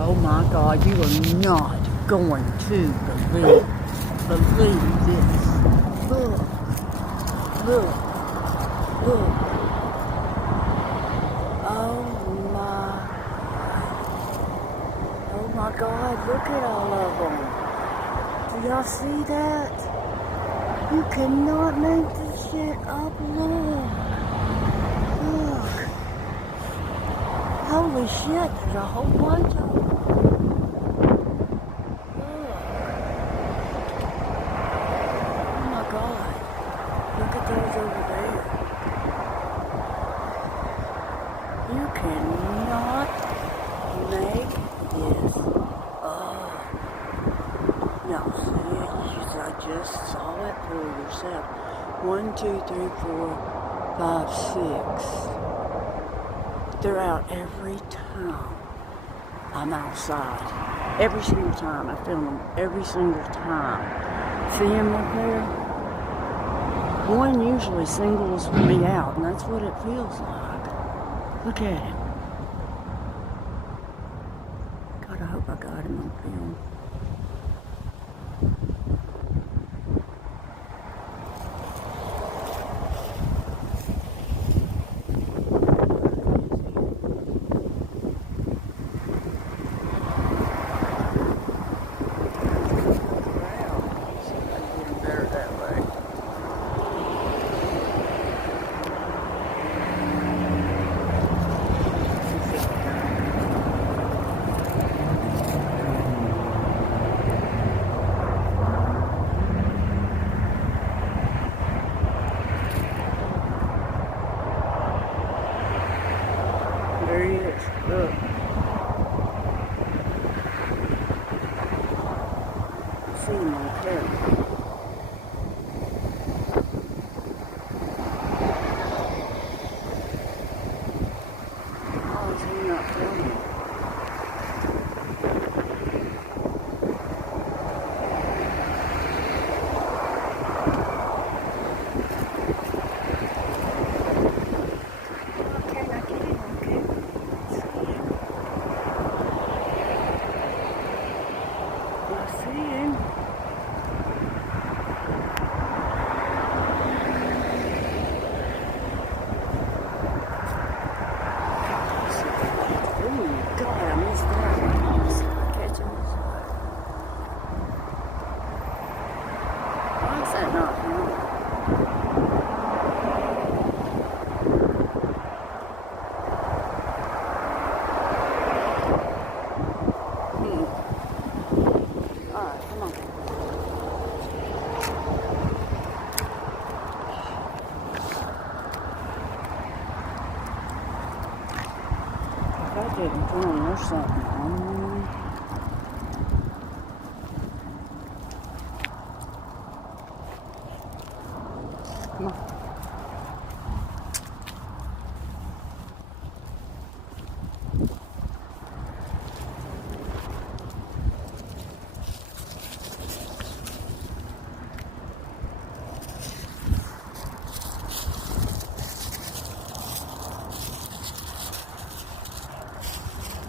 Oh my God, you are not going to believe this. Look, look, look. Oh my God, look at all of them. Do y'all see that? You cannot make this shit up. Look. Look. Holy shit, there's a whole bunch of them. Oh my God. Look at those over there. You cannot make this up. Now see it? I just saw it for yourself. 1, 2, 3, 4, 5, 6. They're out every time I'm outside. Every single time. I film them every single time. See him up there? One usually singles me out, and that's what it feels like. Look at him. God, I hope I got him on film. There he is. Look. I see him on camera. How is he not filming? I didn't film, there's something on. Come on.